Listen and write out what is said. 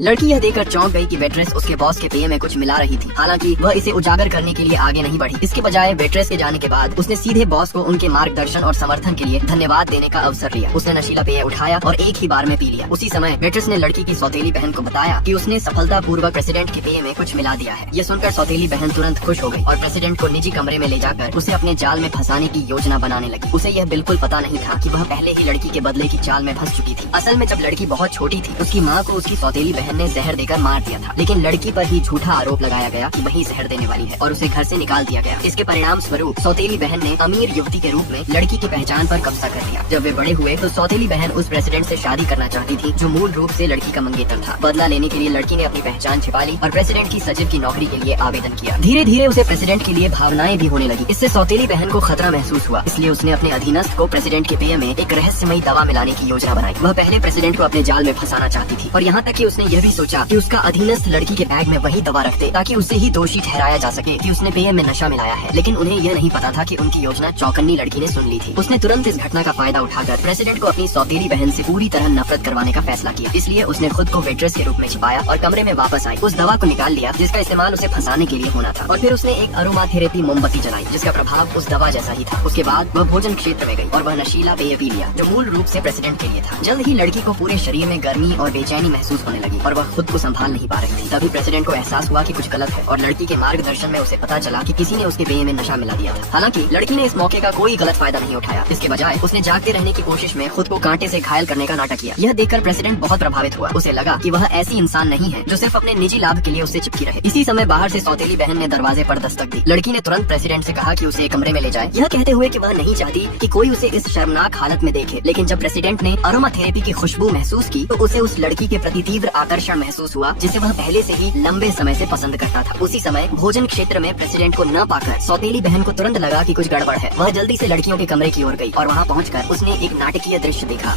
लड़की यह देखकर चौंक गई कि वेट्रेस उसके बॉस के पेय में कुछ मिला रही थी। हालांकि वह इसे उजागर करने के लिए आगे नहीं बढ़ी। इसके बजाय वेट्रेस के जाने के बाद उसने सीधे बॉस को उनके मार्गदर्शन और समर्थन के लिए धन्यवाद देने का अवसर लिया। उसने नशीला पेय उठाया और एक ही बार में पी लिया। उसी समय वेट्रेस ने लड़की की सौतेली बहन को बताया कि उसने सफलतापूर्वक प्रेसिडेंट के पेय में कुछ मिला दिया है। यह सुनकर सौतेली बहन तुरंत खुश हो गई और प्रेसिडेंट को निजी कमरे में ले जाकर उसे अपने जाल में फंसाने की योजना बनाने लगी। उसे यह बिल्कुल पता नहीं था कि वह पहले ही लड़की के बदले की चाल में फंस चुकी थी। असल में जब लड़की बहुत छोटी थी, उसकी माँ को उसकी सौतेली बहन ने जहर देकर मार दिया था, लेकिन लड़की पर ही झूठा आरोप लगाया गया कि वही जहर देने वाली है और उसे घर से निकाल दिया गया। इसके परिणाम स्वरूप सौतेली बहन ने अमीर युवती के रूप में लड़की की पहचान पर कब्जा कर लिया। जब वे बड़े हुए तो सौतेली बहन उस प्रेसिडेंट से शादी करना चाहती थी जो मूल रूप से लड़की का मंगेतर था। बदला लेने के लिए लड़की ने अपनी पहचान छिपा ली और प्रेसिडेंट की सचिव की नौकरी के लिए आवेदन किया। धीरे धीरे उसे प्रेसिडेंट के लिए भावनाएं भी होने लगी। इससे सौतेली बहन को खतरा महसूस हुआ, इसलिए उसने अपने अधीनस्थ को प्रेसिडेंट के पेय में एक रहस्यमयी दवा मिलाने की योजना बनाई। वह पहले प्रेसिडेंट को अपने जाल में फंसाना चाहती थी और यहाँ तक कि उसने यह भी सोचा कि उसका अधीनस्थ लड़की के बैग में वही दवा रख दे ताकि उसे ही दोषी ठहराया जा सके कि उसने पेय में नशा मिलाया है। लेकिन उन्हें यह नहीं पता था कि उनकी योजना चौकन्नी लड़की ने सुन ली थी। उसने तुरंत इस घटना का फायदा उठाकर प्रेसिडेंट को अपनी सौतेली बहन से पूरी तरह नफरत करवाने का फैसला किया। इसलिए उसने खुद को वेट्रेस के रूप में छिपाया और कमरे में वापस आई। उस दवा को निकाल लिया जिसका इस्तेमाल उसे फंसाने के लिए होना था और फिर उसने एक अरोमा थेरेपी मोमबत्ती जलाई जिसका प्रभाव उस दवा जैसा ही था। उसके बाद वह भोजन क्षेत्र में गई और वह नशीला पेय पी लिया जो मूल रूप से प्रेसिडेंट के लिए था। जल्द ही लड़की को पूरे शरीर में गर्मी और बेचैनी महसूस होने लगी और वह खुद को संभाल नहीं पा रही थी। तभी प्रेसिडेंट को एहसास हुआ कि कुछ गलत है और लड़की के मार्गदर्शन में उसे पता चला कि किसी ने उसके पेय में नशा मिला दिया था। हालांकि लड़की ने इस मौके का कोई गलत फायदा नहीं उठाया। इसके बजाय उसने जागते रहने की कोशिश में खुद को कांटे से घायल करने का नाटक किया। यह देखकर प्रेसिडेंट बहुत प्रभावित हुआ। उसे लगा कि वह ऐसी इंसान नहीं है जो सिर्फ अपने निजी लाभ के लिए उससे चिपकी रहे। इसी समय बाहर से सौतेली बहन ने दरवाजे पर दस्तक दी। लड़की ने तुरंत प्रेसिडेंट से कहा कि उसे एक कमरे में ले जाए, यह कहते हुए कि वह नहीं चाहती कि कोई उसे इस शर्मनाक हालत में देखे। लेकिन जब प्रेसिडेंट ने अरोमा थेरेपी की खुशबू महसूस की तो उसे उस लड़की के प्रति तीव्र आकर्षण महसूस हुआ जिसे वह पहले से ही लंबे समय से पसंद करता था। उसी समय भोजन क्षेत्र में प्रेसिडेंट को न पाकर सौतेली बहन को तुरंत लगा कि कुछ गड़बड़ है। वह जल्दी से लड़कियों के कमरे की ओर गई और वहां पहुंचकर उसने एक नाटकीय दृश्य देखा।